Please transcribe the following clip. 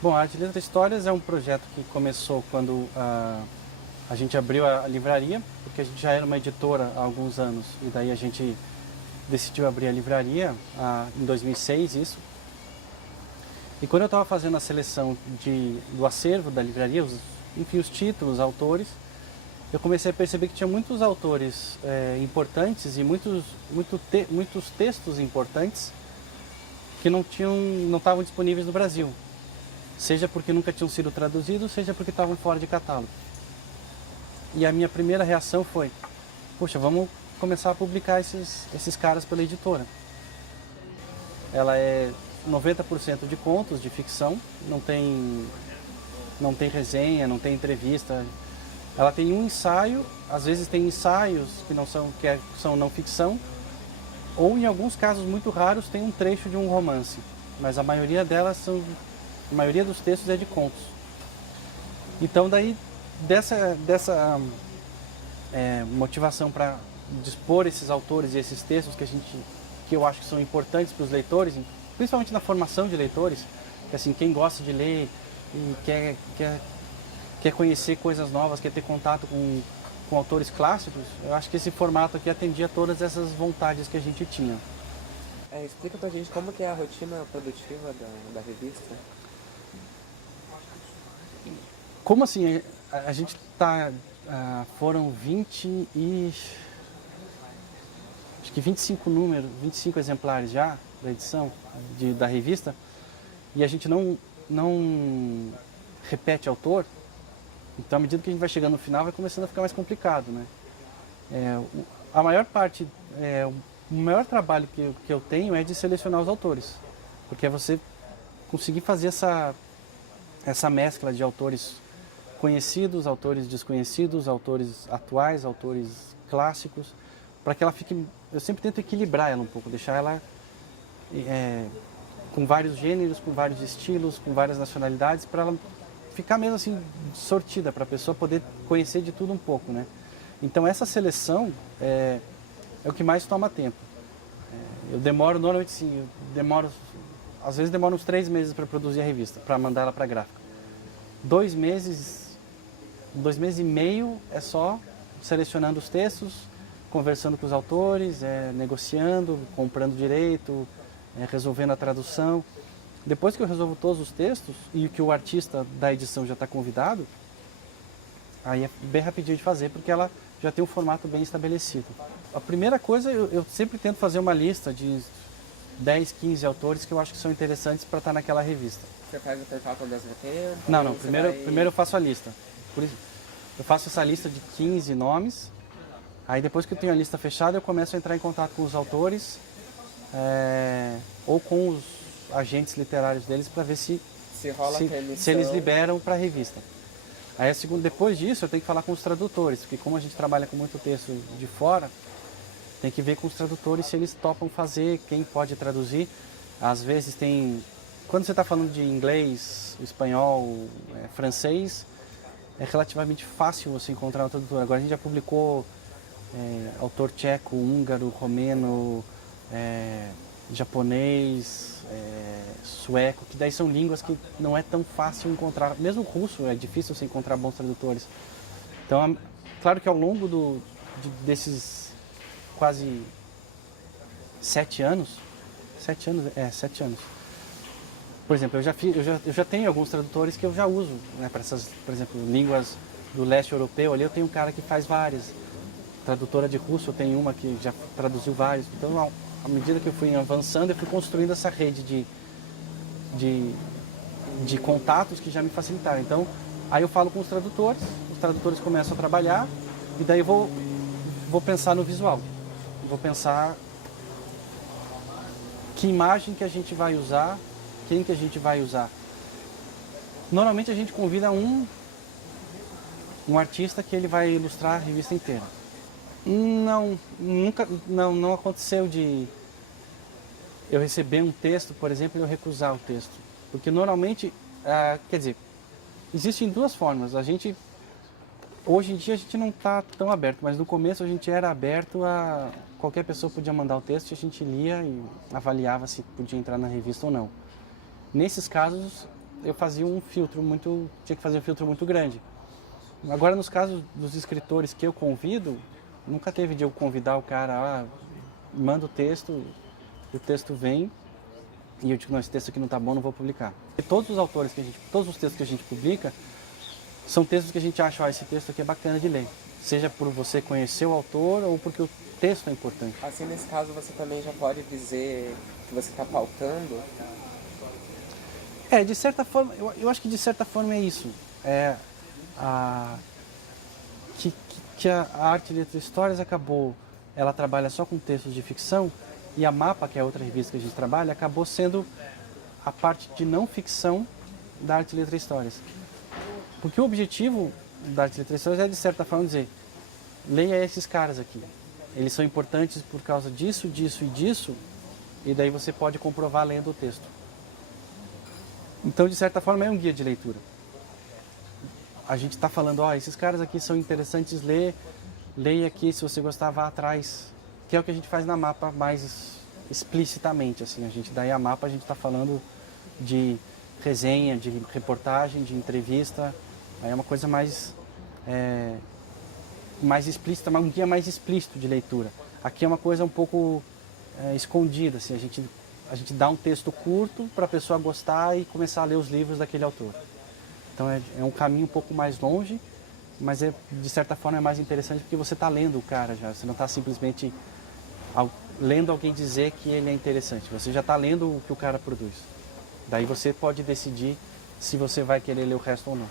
Bom, a Arte Letras e Histórias é um projeto que começou quando a gente abriu a livraria, porque a gente já era uma editora há alguns anos, e daí a gente decidiu abrir a livraria em 2006, isso. E quando eu estava fazendo a seleção do acervo da livraria, enfim, os títulos, os autores, eu comecei a perceber que tinha muitos autores importantes e muitos textos importantes que não estavam disponíveis no Brasil. Seja porque nunca tinham sido traduzidos, seja porque estavam fora de catálogo. E a minha primeira reação foi, poxa, vamos começar a publicar esses caras pela editora. Ela é 90% de contos, de ficção, não tem resenha, não tem entrevista. Ela tem um ensaio, às vezes tem ensaios que são não ficção, ou em alguns casos muito raros tem um trecho de um romance, mas a maioria dos textos é de contos. Então daí dessa motivação para dispor esses autores e esses textos que eu acho que são importantes para os leitores, principalmente na formação de leitores, que assim, quem gosta de ler e quer conhecer coisas novas, quer ter contato com autores clássicos, eu acho que esse formato aqui atendia todas essas vontades que a gente tinha. Explica pra gente como que é a rotina produtiva da revista. Como assim? A gente foram acho que 25 exemplares já da edição da revista, e a gente não repete autor, então à medida que a gente vai chegando no final vai começando a ficar mais complicado, né? A maior parte, o maior trabalho que eu tenho é de selecionar os autores, porque é você conseguir fazer essa mescla de autores conhecidos, autores desconhecidos, autores atuais, autores clássicos, para que ela fique... Eu sempre tento equilibrar ela um pouco, deixar ela com vários gêneros, com vários estilos, com várias nacionalidades, para ela ficar mesmo assim sortida, para a pessoa poder conhecer de tudo um pouco, né? Então essa seleção é o que mais toma tempo. Eu demoro, normalmente sim, às vezes demora uns 3 meses para produzir a revista, para mandar ela para a gráfica. 2 meses e meio é só selecionando os textos, conversando com os autores, negociando, comprando direito, resolvendo a tradução. Depois que eu resolvo todos os textos e que o artista da edição já está convidado, aí é bem rapidinho de fazer, porque ela já tem um formato bem estabelecido. A primeira coisa, eu sempre tento fazer uma lista de 10, 15 autores que eu acho que são interessantes para estar naquela revista. Você faz por cálculo das vertentes? Não. Primeiro eu faço a lista. Por isso, eu faço essa lista de 15 nomes. Aí depois que eu tenho a lista fechada, eu começo a entrar em contato com os autores ou com os agentes literários deles para ver se eles liberam para a revista. Aí depois disso eu tenho que falar com os tradutores, porque como a gente trabalha com muito texto de fora, tem que ver com os tradutores se eles topam fazer, quem pode traduzir. Às vezes quando você está falando de inglês, espanhol, francês, é relativamente fácil você encontrar um tradutor. Agora a gente já publicou autor tcheco, húngaro, romeno, japonês, sueco, que daí são línguas que não é tão fácil encontrar. Mesmo russo é difícil você encontrar bons tradutores. Então, claro que ao longo desses quase 7 anos, 7 anos, por exemplo, eu já tenho alguns tradutores que eu já uso, né, para essas, por exemplo, línguas do leste europeu. Ali eu tenho um cara que faz várias. Tradutora de russo, eu tenho uma que já traduziu vários. Então, à medida que eu fui avançando, eu fui construindo essa rede de contatos que já me facilitaram. Então, aí eu falo com os tradutores começam a trabalhar, e daí eu vou pensar no visual. Vou pensar que imagem que a gente vai usar, quem que a gente vai usar. Normalmente a gente convida um artista que ele vai ilustrar a revista inteira. Não aconteceu de eu receber um texto, por exemplo, e eu recusar o texto. Porque normalmente, quer dizer, existem duas formas. Hoje em dia a gente não está tão aberto, mas no começo a gente era aberto a... Qualquer pessoa podia mandar o texto e a gente lia e avaliava se podia entrar na revista ou não. Nesses casos, eu fazia tinha que fazer um filtro muito grande. Agora, nos casos dos escritores que eu convido, nunca teve de eu convidar o cara, manda o texto vem, e eu digo, não, esse texto aqui não tá bom, não vou publicar. E todos os textos que a gente publica, são textos que a gente acha, esse texto aqui é bacana de ler. Seja por você conhecer o autor ou porque o texto é importante. Assim, nesse caso, você também já pode dizer que você está pautando? De certa forma, eu acho que de certa forma é isso. Que a Arte, Letra e Histórias ela trabalha só com textos de ficção, e a Mapa, que é outra revista que a gente trabalha, acabou sendo a parte de não ficção da Arte, Letra e Histórias. Porque o objetivo da Arte, Letra e Histórias é, de certa forma, dizer, leia esses caras aqui. Eles são importantes por causa disso, disso e disso, e daí você pode comprovar lendo o texto. Então, de certa forma, é um guia de leitura. A gente está falando, esses caras aqui são interessantes, leia aqui, se você gostar, vá atrás. Que é o que a gente faz na Mapa mais explicitamente, assim. Daí a Mapa a gente está falando de resenha, de reportagem, de entrevista. Aí é uma coisa mais explícita, um guia mais explícito de leitura. Aqui é uma coisa um pouco escondida, assim. A gente dá um texto curto para a pessoa gostar e começar a ler os livros daquele autor. Então é um caminho um pouco mais longe, mas de certa forma é mais interessante porque você está lendo o cara já, você não está simplesmente lendo alguém dizer que ele é interessante, você já está lendo o que o cara produz. Daí você pode decidir se você vai querer ler o resto ou não.